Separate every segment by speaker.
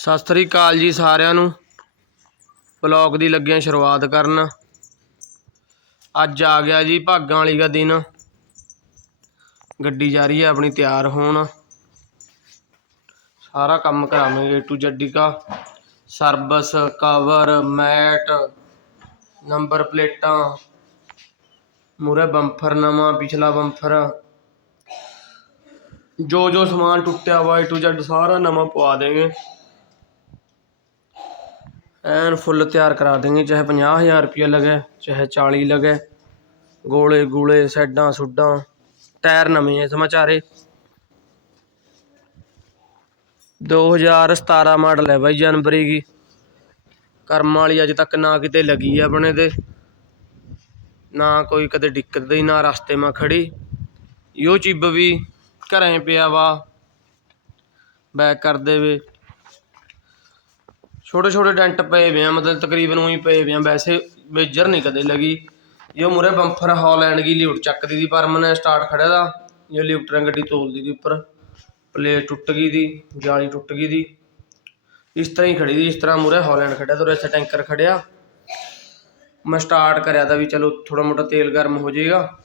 Speaker 1: ਸਤਿ ਸ੍ਰੀ ਅਕਾਲ ਜੀ ਸਾਰਿਆਂ ਨੂੰ। ਬਲੌਗ ਦੀ ਲੱਗਿਆ ਸ਼ੁਰੂਆਤ ਕਰਨ। ਅੱਜ ਆ ਗਿਆ ਜੀ ਭਾਗਾਂ ਵਾਲੀ ਦਾ ਦਿਨ। ਗੱਡੀ ਜਾ ਰਹੀ ਹੈ ਆਪਣੀ ਤਿਆਰ ਹੋਣ। ਸਾਰਾ ਕੰਮ ਕਰਾਵਾਂਗੇ A to Z ਦਾ। ਸਰਵਿਸ ਕਵਰ ਮੈਟ ਨੰਬਰ ਪਲੇਟਾਂ। ਮੂਰੇ ਬੰਫਰ ਨਵਾਂ, ਪਿਛਲਾ ਬੰਫਰ ਜੋ ਜੋ ਸਮਾਨ ਟੁੱਟਿਆ ਵਾ A to Z ਸਾਰਾ ਨਵਾਂ ਪਵਾ ਦੇਂਗੇ ਐਨ ਫੁੱਲ ਤਿਆਰ ਕਰਾ ਦੇंगे ਚਾਹੇ 50000 ਰੁਪਇਆ ਲਗੇ, ਚਾਹੇ 40 ਲਗੇ। ਗੋਲੇ ਗੂਲੇ, ਸੈਡਾਂ, ਸੁੱਡਾਂ, ਟਾਇਰ ਨਵੇਂ ਐ ਸਮਾਚਾਰੇ 2017 ਮਾਡਲ ਹੈ ਬਾਈ ਜਨਵਰੀ ਦੀ। ਕਰਮ ਵਾਲੀ ਅਜੇ ਤੱਕ ਨਾ ਕਿਤੇ ਲੱਗੀ ਆ ਆਪਣੇ ਤੇ। ਨਾ ਕੋਈ ਕਦੇ ਦਿੱਕਤ ਦੀ ਨਾ ਰਸਤੇ ਮਾ ਖੜੀ। ਯੋ ਚਿੱਬ ਵੀ ਘਰੇ ਪਿਆ ਵਾ। ਬੈਕ ਕਰਦੇ ਵੇ ਛੋਟੇ ਛੋਟੇ ਡੈਂਟ ਪਏ ਵੇ ਆ, ਮਤਲਬ ਤਕਰੀਬਨ ਉਹੀ ਪਏ ਵੇ ਆ, ਵੈਸੇ ਮੇਜਰ ਨਹੀਂ ਕਦੇ ਲਗੀ। ਇਹ ਮੁਰੇ ਬੰਫਰ ਹਾਲੈਂਡ ਦੀ ਲਿਫਟ ਚੱਕਦੀ ਦੀ ਪਰ ਸਟਾਰਟ ਖੜਿਆ ਦਾ, ਇਹ ਲਿਫਟ ਰਾਂ ਗੱਡੀ ਤੋਲਦੀ ਦੀ ਉੱਪਰ। ਪਲੇਟ ਟੁੱਟ ਗਈ ਦੀ, ਜਾਲੀ ਟੁੱਟ ਗਈ ਦੀ। ਇਸ ਤਰ੍ਹਾਂ ਹੀ ਖੜੀ ਦੀ, ਇਸ ਤਰ੍ਹਾਂ ਮੁਰੇ ਹੌਲੈਂਡ ਖੜਿਆ, ਤੇ ਇੱਥੇ ਟੈਂਕਰ ਖੜਿਆ। ਮੈਂ ਸਟਾਰਟ ਕਰਿਆ ਤਾਂ ਵੀ ਚਲੋ ਥੋੜਾ ਮੋਟਾ ਤੇਲ ਗਰਮ ਹੋ ਜਾਏਗਾ।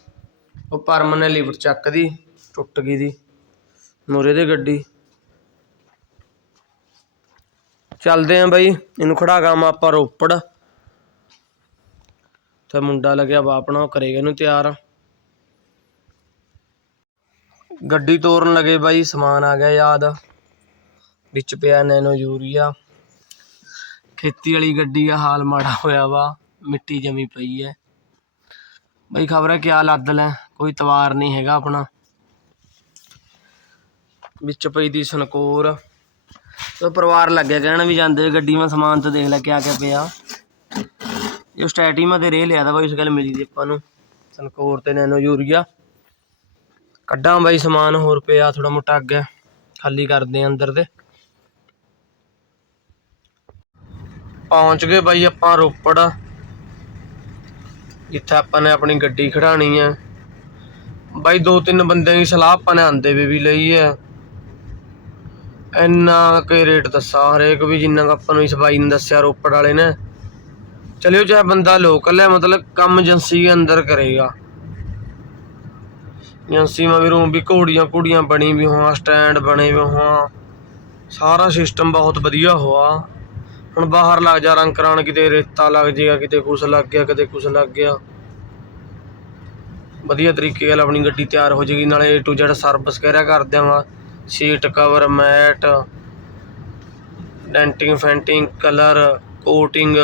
Speaker 1: ਉਹ ਪਰਮ ਨੇ ਲਿਫਟ ਚੱਕਦੀ, ਟੁੱਟ ਗਈ ਦੀ। ਮੁਰੇ ਦੇ ਗੱਡੀ। ਚੱਲਦੇ ਆਂ ਬਾਈ। ਇਹਨੂੰ ਖੜਾ ਮੈਂ ਆਪਾਂ ਰੋਪੜ। ਤੇ ਮੁੰਡਾ ਲੱਗਿਆ ਵਾ ਆਪਣਾ, ਉਹ ਕਰੇਗਾ ਇਹਨੂੰ ਤਿਆਰ। ਗੱਡੀ ਤੋਰਨ ਲੱਗੇ ਬਾਈ, ਸਮਾਨ ਆ ਗਿਆ ਯਾਦ। ਵਿੱਚ ਪਿਆ ਨੈਨੋ ਯੂਰੀਆ। ਖੇਤੀ ਵਾਲੀ ਗੱਡੀ ਆ, ਹਾਲ ਮਾੜਾ ਹੋਇਆ ਵਾ, ਮਿੱਟੀ ਜਮੀ ਪਈ ਐ। ਬਾਈ, ਖਬਰ ਹੈ ਕਿਆ ਲੱਦ ਲੈ, ਕੋਈ ਤਵਾਰ ਨਹੀਂ ਹੈਗਾ ਆਪਣਾ। ਵਿੱਚ ਪਈ ਦੀ ਸਨਕੋਰ ਤੇ ਪਰਿਵਾਰ ਲੱਗਿਆ ਕਹਿਣ ਵੀ ਜਾਂਦੇ ਗੱਡੀ ਮੈਂ ਸਮਾਨ ਤੇ ਦੇਖ ਲੈ ਕਿਆ ਕਿਆ ਪਿਆ। ਜੋ ਸਟੈਟੀ ਮੈਂ ਤੇ ਰੇ ਲਿਆ ਦਾ ਬਾਈ ਉਸ ਗੱਲ ਮਿਲੀ ਦੀ ਆਪਾਂ ਨੂੰ। ਸਨਕੋਰ ਤੇ ਨੈਨੋ ਯੂਰੀਆ। ਕੱਢਾਂ ਬਾਈ ਸਮਾਨ ਹੋਰ ਪਿਆ ਥੋੜਾ ਮੋਟਾ ਅੱਗੇ ਖਾਲੀ ਕਰਦੇ ਆਂ ਅੰਦਰ ਦੇ ਪਹੁੰਚ ਗਏ ਬਾਈ ਆਪਾਂ ਰੋਪੜ। ਜਿੱਥੇ ਆਪਾਂ ਨੇ ਆਪਣੀ ਗੱਡੀ ਖੜਾਣੀ ਹੈ। ਬਾਈ ਦੋ ਤਿੰਨ ਬੰਦਿਆਂ ਦੀ ਸਲਾਹ ਆਪਾਂ ਨੇ ਆਂਦੇ ਵੇ ਵੀ ਲਈ ਹੈ। ਇੰਨਾ ਕੇ ਰੇਟ ਦੱਸਾ, ਹਰੇਕ ਵੀ ਜਿੰਨਾ ਕੁ ਆਪਾਂ ਨੂੰ ਇਸ ਬਾਈ ਨੇ ਦੱਸਿਆ, ਰੋਪੜ ਵਾਲੇ ਨੇ। ਚਲਿਓ, ਚਾਹੇ ਬੰਦਾ ਲੋਕਲ ਹੈ, ਮਤਲਬ ਕੰਮ ਏਜੰਸੀ ਦੇ ਅੰਦਰ ਕਰੇਗਾ। ਏਜੰਸੀ ਮਾ ਵੀ ਰੂਮ ਵੀ ਘੋੜੀਆਂ ਕੁੜੀਆਂ ਬਣੀ ਵੀ ਹੋਆ ਸਟੈਂਡ ਬਣੇ ਵੀ ਹੋਆ ਸਾਰਾ ਸਿਸਟਮ ਬਹੁਤ ਵਧੀਆ ਹੋਆ। ਹੁਣ ਬਾਹਰ ਲੱਗ ਜਾ, ਰੰਗ ਕਰਾਉਣ, ਕਿਤੇ ਰੇਤਾ ਲੱਗ ਜਾਏਗਾ, ਕਿਤੇ ਕੁਛ ਲੱਗ ਗਿਆ, ਕਿਤੇ ਕੁਛ ਲੱਗ ਗਿਆ। ਵਧੀਆ ਤਰੀਕੇ ਨਾਲ ਆਪਣੀ ਗੱਡੀ ਤਿਆਰ ਹੋ ਜਾਏਗੀ, ਨਾਲੇ A to Z ਸਰਵਿਸ ਕਹਿ ਰਿਹਾ ਕਰ ਦਿਆਂਗਾ seat cover mat, denting painting colour, coating,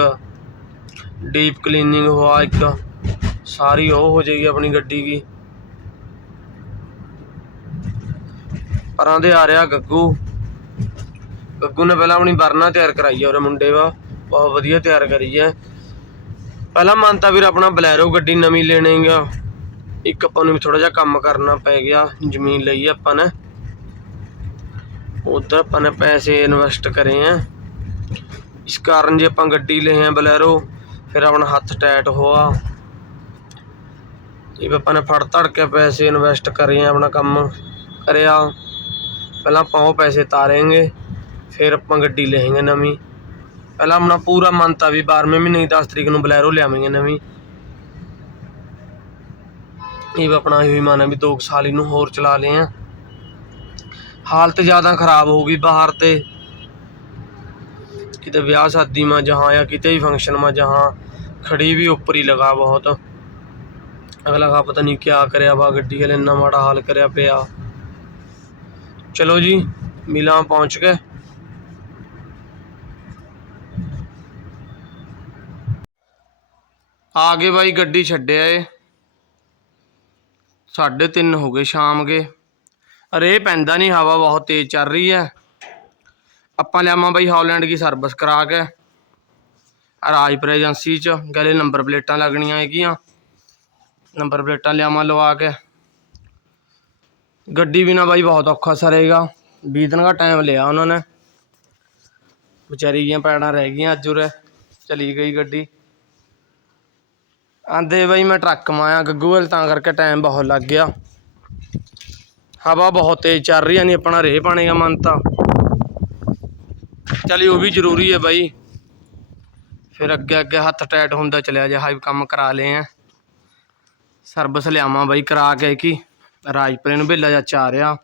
Speaker 1: deep cleaning ਹੋਆ ਇੱਕ ਸਾਰੀ ਉਹ ਹੋ ਜਾਏਗੀ ਆਪਣੀ ਗੱਡੀ ਦੀ ਪਰਾਂ ਦੇ ਆ ਰਿਹਾ ਗੱਗੂ। ਗੱਗੂ ਨੇ ਪਹਿਲਾਂ ਆਪਣੀ ਵਰਨਾ ਤਿਆਰ ਕਰਾਈ ਆ ਉਹਰੇ ਮੁੰਡੇ ਵਾ ਬਹੁਤ ਵਧੀਆ ਤਿਆਰ ਕਰੀ ਹੈ ਪਹਿਲਾਂ ਮੰਨਤਾ ਵੀਰ ਆਪਣਾ ਬਲੈਰੋ ਗੱਡੀ ਨਵੀਂ ਲੈਣੇਗਾ ਇੱਕ ਆਪਾਂ ਨੂੰ ਥੋੜਾ ਜਿਹਾ ਕੰਮ ਕਰਨਾ ਪੈ ਗਿਆ, ਜ਼ਮੀਨ ਲਈ ਆਪਾਂ ਨੇ। ਉਧਰ ਆਪਾਂ ਨੇ ਪੈਸੇ ਇਨਵੈਸਟ ਕਰੇ ਆ। ਇਸ ਕਾਰਨ ਜੇ ਆਪਾਂ ਗੱਡੀ ਲਏ ਆ ਬਲੈਰੋ, ਫਿਰ ਆਪਣਾ ਹੱਥ ਟੈਟ ਹੋਆ। ਇਹ ਆਪਾਂ ਨੇ ਫੜ ਧੜ ਕੇ ਪੈਸੇ ਇਨਵੈਸਟ ਕਰੇ ਆ, ਆਪਣਾ ਕੰਮ ਕਰਿਆ, ਪਹਿਲਾਂ ਆਪਾਂ ਉਹ ਪੈਸੇ ਤਾਰੇਂਗੇ, ਫਿਰ ਆਪਾਂ ਗੱਡੀ ਲਹਾਂਗੇ ਨਵੀਂ। ਪਹਿਲਾਂ ਆਪਣਾ ਪੂਰਾ ਮੰਨਤਾ ਵੀ 12ਵੇਂ ਮਹੀਨੇ ਦੀ 10 ਤਰੀਕ ਨੂੰ ਬਲੈਰੋ ਲਿਆਵਾਂਗੇ ਨਵੀਂ। ਇਹ ਵੀ ਆਪਣਾ ਇਹ ਵੀ ਮਨ ਹੈ ਵੀ 2 ਸਾਲ ਇਹਨੂੰ ਹੋਰ ਚਲਾ ਲਏ ਆ। ਹਾਲਤ ਜ਼ਿਆਦਾ ਖਰਾਬ ਹੋ ਗਈ ਬਾਹਰ ਤੇ ਕਿਤੇ ਵਿਆਹ ਸ਼ਾਦੀ ਮਾ ਜਹਾਂ ਜਾਂ ਕਿਤੇ ਵੀ ਫੰਕਸ਼ਨ ਮਾ ਜਹਾਂ ਖੜੀ ਵੀ ਉੱਪਰ ਹੀ ਲਗਾ ਬਹੁਤ ਅਗਲਾ ਕਹਾ ਪਤਾ ਨਹੀਂ ਕਿਆ ਕਰਿਆ ਵਾ ਗੱਡੀ ਵਾਲੇ ਇੰਨਾ ਮਾੜਾ ਹਾਲ ਕਰਿਆ ਪਿਆ ਚਲੋ ਜੀ ਮਿਲਾਂ ਪਹੁੰਚ ਗਏ ਆ ਗਏ ਬਾਈ ਗੱਡੀ ਛੱਡਿਆ ਏ ਸਾਢੇ ਤਿੰਨ ਹੋ ਗਏ ਸ਼ਾਮ ਕੇ ਰੇ ਪੈਂਦਾ ਨਹੀਂ ਹਵਾ ਬਹੁਤ ਤੇਜ਼ ਚੱਲ ਰਹੀ ਹੈ। ਆਪਾਂ ਲਿਆਵਾਂ ਬਾਈ ਹਾਲੈਂਡ ਦੀ ਸਰਵਿਸ ਕਰਾ ਕੇ। ਰਾਜਪੁਰ ਏਜੰਸੀ ਚ, ਗਲੇ ਨੰਬਰ ਪਲੇਟਾਂ ਲੱਗਣੀਆਂ ਹੈਗੀਆਂ। ਨੰਬਰ ਪਲੇਟਾਂ ਲਿਆਵਾਂ ਲਵਾ ਕੇ। ਗੱਡੀ ਬਿਨਾ ਬਾਈ ਬਹੁਤ ਔਖਾ ਸਰੇਗਾ। 20 ਦਿਨ ਦਾ ਟਾਈਮ ਲਿਆ ਉਹਨਾਂ ਨੇ। ਵਿਚਾਰੀ ਦੀਆਂ ਪੈੜਾਂ ਰਹਿ ਗਈਆਂ ਅੱਜ ਉਰੇ, ਚਲੀ ਗਈ ਗੱਡੀ। ਆਂਦੇ ਬਾਈ ਮੈਂ ਟਰੱਕ ਮਾਇਆ ਗੱਗੂ ਵੱਲ ਤਾਂ ਕਰਕੇ ਟਾਈਮ ਬਹੁਤ ਲੱਗ ਗਿਆ। ਹਵਾ ਬਹੁਤ ਤੇਜ਼ ਚੱਲ ਰਹੀ ਹੈ ਨਹੀਂ ਆਪਣਾ ਰੇਹ ਪਾਣੇ ਦਾ ਮਨ ਤਾਂ। ਚਲੀ ਉਹ ਵੀ ਜ਼ਰੂਰੀ ਹੈ ਬਾਈ। ਫਿਰ ਅੱਗੇ ਅੱਗੇ ਹੱਥ ਟਾਈਟ ਹੁੰਦਾ ਚਲਿਆ ਜਾ ਹਾਈ ਕੰਮ ਕਰਾ ਲਏ ਆ। ਸਰਵਿਸ ਲਿਆਵਾਂ ਬਾਈ ਕਰਾ ਕੇ ਕੀ ਰਾਜਪੁਰੇ ਨੂੰ ਭੇਲਾ ਜਾ ਚਾ ਰਿਹਾ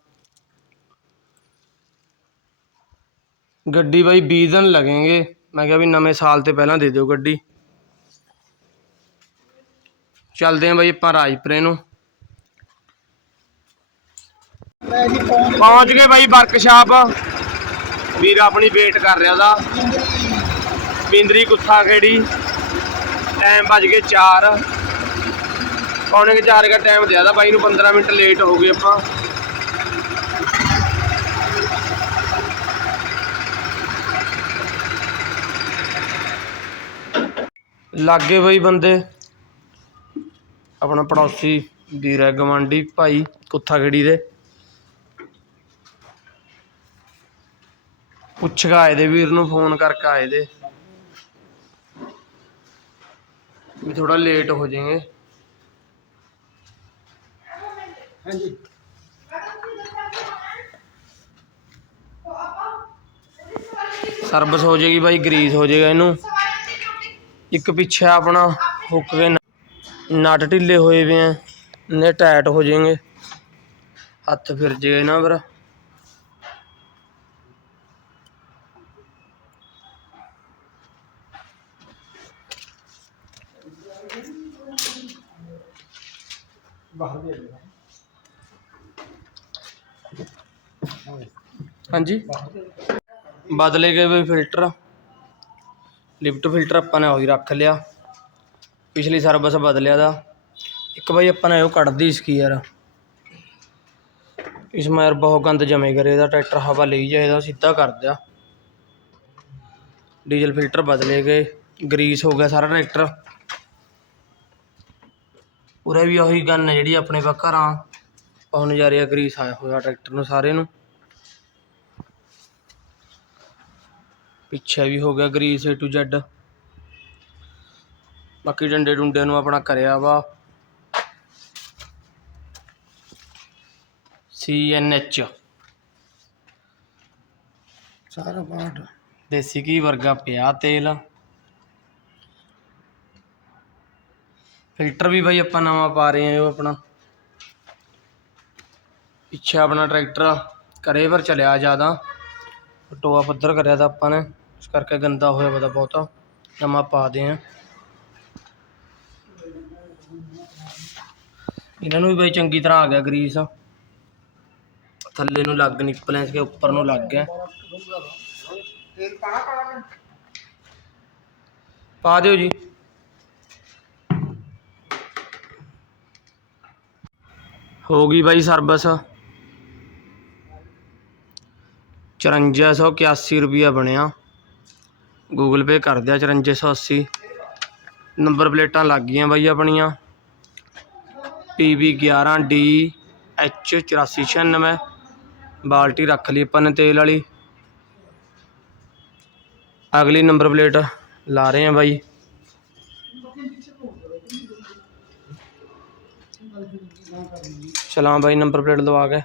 Speaker 1: ਗੱਡੀ ਬਾਈ 20 ਦਿਨ ਲੱਗेंगे ਮੈਂ ਕਿਹਾ ਵੀ ਨਵੇਂ ਸਾਲ ਤੇ ਪਹਿਲਾਂ ਦੇ ਦਿਓ ਗੱਡੀ। ਚੱਲਦੇ ਆਂ ਬਾਈ ਆਪਾਂ ਰਾਜਪੁਰੇ ਨੂੰ। ਪਹੁੰਚ ਗਏ ਬਾਈ ਵਰਕਸ਼ਾਪ। ਵੀਰ ਆਪਣੀ ਵੇਟ ਕਰ ਰਿਹਾ ਦਾ ਬਿੰਦਰੀ ਕੁੱਥਾ ਖੇੜੀ। ਟਾਈਮ ਵੱਜ ਗਏ 4 ਪੌਣੇ ਕੁ 4 ਦਾ ਟਾਈਮ ਦਿਆ ਦਾ ਬਾਈ ਨੂੰ 15 ਮਿੰਟ ਲੇਟ ਹੋ ਗਏ ਆਪਾਂ। ਲਾਗੇ ਬਈ ਬੰਦੇ। ਆਪਣਾ ਪੜੋਸੀ ਵੀਰ ਹੈ ਗਵਾਂਢੀ ਭਾਈ ਕੁੱਥਾ ਖੇੜੀ ਦੇ। ਪੁੱਛਗਾ ਆਏ ਦੇ ਵੀਰ ਨੂੰ ਫੋਨ ਕਰਕੇ ਆਏ ਦੇ। ਵੀ ਥੋੜਾ ਲੇਟ ਹੋ ਜਾਏਗੇ। ਸਰਵਿਸ ਹੋ ਜਾਏਗੀ ਬਾਈ ਗਰੀਸ ਹੋ ਜਾਏਗਾ ਇਹਨੂੰ। ਇੱਕ ਪਿੱਛੇ ਆਪਣਾ ਹੁੱਕ ਕੇ ਨਟ ਢਿੱਲੇ ਹੋਏ ਵੇ ਆ ਨੇ ਟਾਈਟ ਹੋ ਜਾਏਗੇ। ਹੱਥ ਫਿਰ। ਜਾਏਗਾ ਨਾ ਫਿਰ ਹਾਂਜੀ। ਬਦਲੇ ਗਏ ਵੀ ਫਿਲਟਰ। ਲਿਫਟ ਫਿਲਟਰ ਆਪਾਂ ਨੇ ਉਹੀ ਰੱਖ ਲਿਆ। ਪਿਛਲੀ ਸਰਵਿਸ ਬਦਲਿਆ ਦਾ। ਇੱਕ ਬਾਈ ਆਪਾਂ ਨੇ ਉਹ ਕੱਢਦੀ ਸੀ ਯਾਰ। ਇਸ ਯਾਰ ਬਹੁਤ ਗੰਦ ਜਮੇ ਕਰੇ ਇਹਦਾ ਟਰੈਕਟਰ ਹਵਾ ਲਈ ਜਾਏ ਇਹਦਾ ਸਿੱਧਾ ਕਰ ਦਿਆ। ਡੀਜ਼ਲ ਫਿਲਟਰ ਬਦਲੇ ਗਏ। ਗਰੀਸ ਹੋ ਗਿਆ ਸਾਰਾ ਟਰੈਕਟਰ। ਉਰੇ ਵੀ ਉਹੀ ਗਨ ਜਿਹੜੀ ਆਪਣੇ ਪਾ ਘਰਾਂ ਉਹ ਨਜ਼ਾਰੇ ਆ ਗਰੀਸ ਆਇਆ ਹੋਇਆ ਟਰੈਕਟਰ ਨੂੰ ਸਾਰੇ ਨੂੰ। ਪਿੱਛੇ ਵੀ ਹੋ ਗਿਆ ਗਰੀਸ ਏ ਟੂ ਜ਼ੈਡ ਬਾਕੀ ਡੰਡੇ ਡੁੰਡੇ ਨੂੰ ਆਪਣਾ ਕਰਿਆ ਵਾ। ਸੀ ਐਨ ਐਚ ਸਾਰਾ ਪਾਰਟ ਦੇਸੀ ਘੀ ਵਰਗਾ ਪਿਆ ਤੇਲ। ਫਿਲਟਰ ਵੀ ਬਾਈ ਆਪਾਂ ਨਵਾਂ ਪਾ ਰਹੇ ਹਾਂ ਉਹ ਆਪਣਾ। ਪਿੱਛੇ ਆਪਣਾ ਟਰੈਕਟਰ ਕਰੇ ਪਰ ਚਲਿਆ ਜ਼ਿਆਦਾ। ਟੋਆ ਪੱਧਰ ਕਰਿਆ ਤਾਂ ਆਪਾਂ ਨੇ, ਇਸ ਕਰਕੇ ਗੰਦਾ ਹੋਇਆ ਪਤਾ ਬਹੁਤਾ। ਨਵਾਂ ਪਾ ਦੇ ਆ ਇਹਨਾਂ ਨੂੰ ਵੀ ਬਈ ਚੰਗੀ ਤਰ੍ਹਾਂ ਆ ਗਿਆ ਗਰੀਸ। ਥੱਲੇ ਨੂੰ ਲੱਗ ਨਿਪਲੈਂਸ ਕੇ ਉੱਪਰ ਨੂੰ ਲੱਗ ਗਿਆ। ਪਾ ਦਿਓ ਜੀ। ਹੋ ਗਈ ਬਾਈ ਸਰਵਿਸ। 5481 ਰੁਪਿਆ ਬਣਿਆ। ਗੂਗਲ ਪੇ ਕਰ ਦਿਆ 5480 ਨੰਬਰ ਪਲੇਟਾਂ ਲੱਗ ਗਈਆਂ ਬਾਈ ਆਪਣੀਆਂ। PB 11D H 8496 ਬਾਲਟੀ ਰੱਖ ਲਈ ਆਪਾਂ ਨੇ ਤੇਲ ਵਾਲੀ। ਅਗਲੀ ਨੰਬਰ ਪਲੇਟ ਲਾ ਰਹੇ ਆ ਬਾਈ। ਚਲਾਂ ਬਾਈ ਨੰਬਰ ਪਲੇਟ ਲਵਾ ਕੇ।